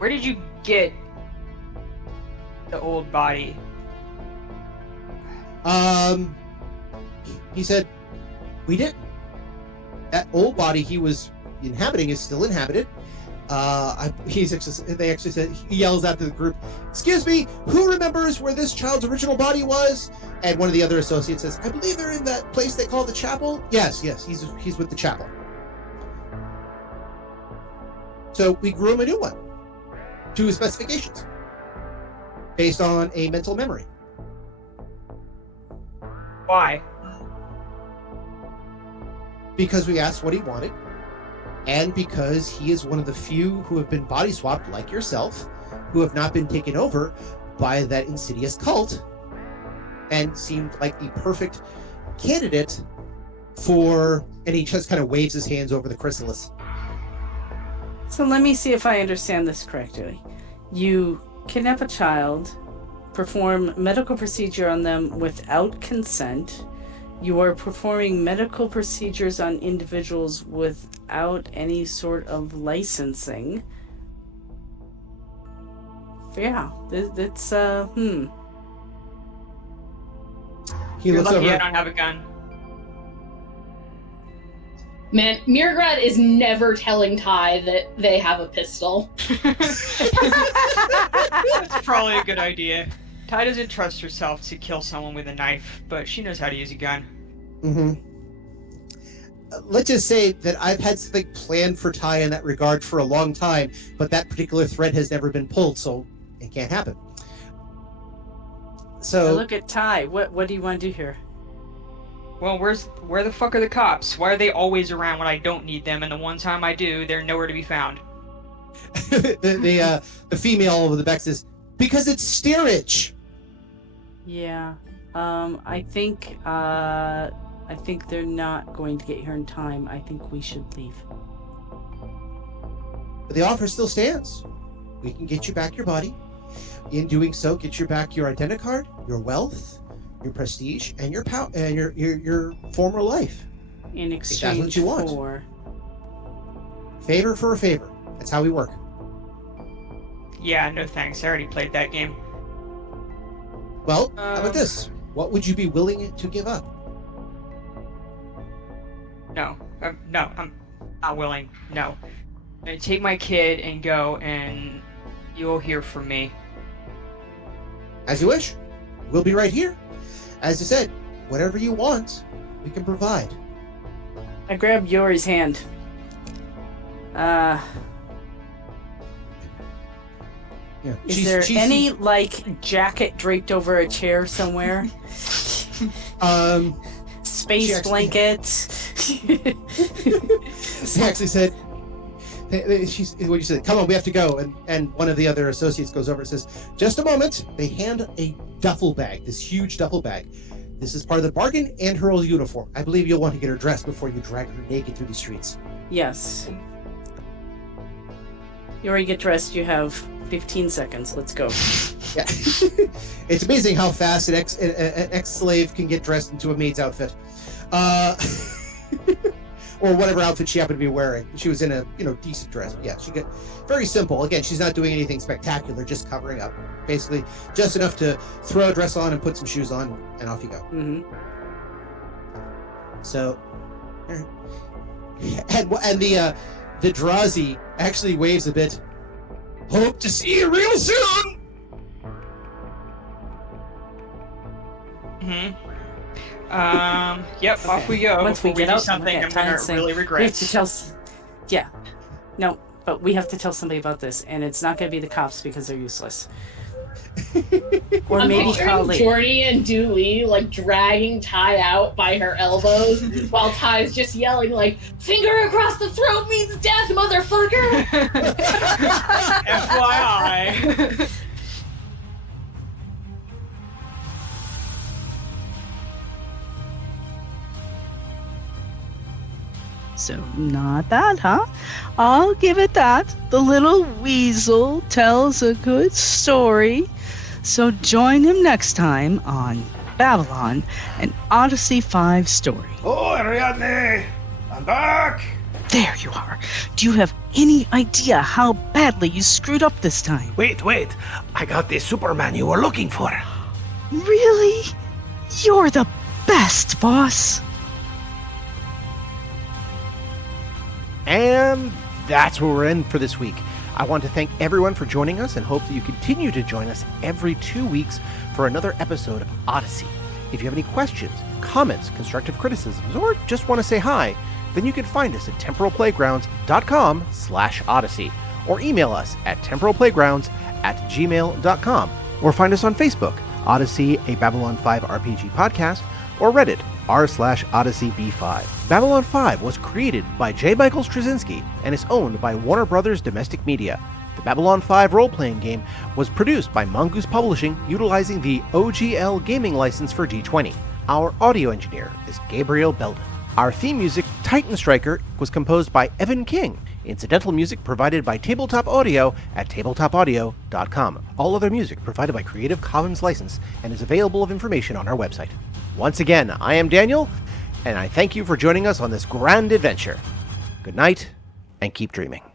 did you get the old body? He said, we did. That old body he was inhabiting is still inhabited. They actually said, he yells out to the group, excuse me, who remembers where this child's original body was? And one of the other associates says, I believe they're in that place they call the chapel. Yes, he's with the chapel. So we grew him a new one to his specifications based on a mental memory. Why? Because we asked what he wanted, and because he is one of the few who have been body swapped like yourself, who have not been taken over by that insidious cult, and seemed like the perfect candidate for, and he just kind of waves his hands over the chrysalis. So let me see if I understand this correctly. You kidnap a child, perform medical procedure on them without consent, You are performing medical procedures on individuals without any sort of licensing. Yeah, it's He You're looks lucky over. I don't have a gun. Man, Mirgrad is never telling Ty that they have a pistol. That's probably a good idea. Ty doesn't trust herself to kill someone with a knife, but she knows how to use a gun. Mm-hmm. Let's just say that I've had something planned for Ty in that regard for a long time, but that particular thread has never been pulled, so it can't happen. I So look at Ty. What do you want to do here? Well, where the fuck are the cops? Why are they always around when I don't need them, and the one time I do, they're nowhere to be found? the female over the back says, "Because it's steerage." Yeah. I think they're not going to get here in time. I think we should leave. But the offer still stands. We can get you back your body. In doing so, get you back your identicard, your wealth, your prestige, and your power, and your former life. In that's exchange what you want. for... Favor for a favor. That's how we work. Yeah, no thanks. I already played that game. Well, how about this? What would you be willing to give up? No, I'm not willing. No. I'm gonna take my kid and go, and you'll hear from me. As you wish. We'll be right here. As you said, whatever you want, we can provide. I grab Yori's hand. Yeah. Is there any, like, jacket draped over a chair somewhere? Space blanket? She actually said, she's what you said, come on, we have to go. And one of the other associates goes over and says, just a moment. They hand a duffel bag, this huge duffel bag. This is part of the bargain and her old uniform. I believe you'll want to get her dressed before you drag her naked through the streets. Yes. Yori, get dressed. You have 15 seconds. Let's go. Yeah. It's amazing how fast an ex-slave can get dressed into a maid's outfit. Or whatever outfit she happened to be wearing. She was in a, decent dress. Yeah, she got very simple. Again, she's not doing anything spectacular, just covering up. Basically, just enough to throw a dress on and put some shoes on, and off you go. Mm-hmm. So, and the Drazi actually waves a bit. Hope to see you real soon. Mm-hmm. Yep, off we go. Once we Before get do out, something I'm Ty gonna and say, really we regret. have to tell. Yeah, no, but we have to tell somebody about this, and it's not going to be the cops because they're useless. Or I'm maybe picturing Kali. Jordy and Dooley like dragging Ty out by her elbows while Ty's just yelling like, "Finger across the throat means death, motherfucker!" FYI. So, not bad, huh? I'll give it that. The little weasel tells a good story. So join him next time on Babylon, an Odyssey 5 story. Oh, Ariadne! I'm back! There you are. Do you have any idea how badly you screwed up this time? Wait. I got the Superman you were looking for. Really? You're the best, boss. And that's where we're in for this week. I want to thank everyone for joining us and hope that you continue to join us every 2 weeks for another episode of Odyssey. If you have any questions, comments, constructive criticisms, or just want to say hi, then you can find us at temporalplaygrounds.com/Odyssey or email us at temporalplaygrounds@gmail.com or find us on Facebook, Odyssey, a Babylon 5 RPG podcast, or Reddit, r/OdysseyB5. Babylon 5 was created by J. Michael Straczynski and is owned by Warner Brothers Domestic Media. The Babylon 5 role-playing game was produced by Mongoose Publishing utilizing the OGL gaming license for D20. Our audio engineer is Gabriel Belden. Our theme music, Titan Striker, was composed by Evan King. Incidental music provided by Tabletop Audio at tabletopaudio.com. All other music provided by Creative Commons license and is available of information on our website. Once again, I am Daniel, and I thank you for joining us on this grand adventure. Good night, and keep dreaming.